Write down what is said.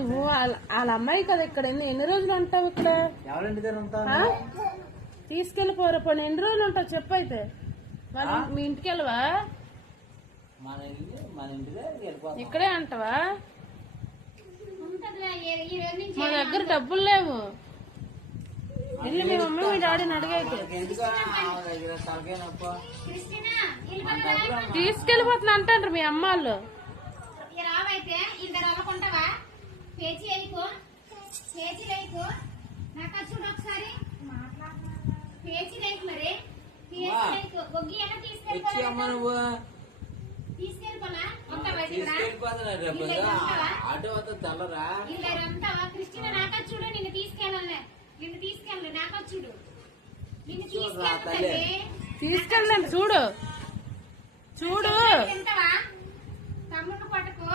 నువ్వు వాళ్ళ అమ్మాయి కదా ఇక్కడ ఎన్ని రోజులు ఉంటావు ఇక్కడ? తీసుకెళ్ళిపోరా పోనీ, ఎన్ని రోజులు ఉంటావు చెప్పు. అయితే మీ ఇంటికి వెళ్ళవా? ఇక్కడే అంటావా? మా దగ్గర డబ్బులు లేవు. వెళ్ళి మీ మమ్మీ మీ డాడీని అడిగైతే తీసుకెళ్ళిపోతున్నా అంటారు మీ అమ్మ వాళ్ళు. తీసుకెళ్ళండి. చూడు చూడు తమ్ముడు పట్టుకో.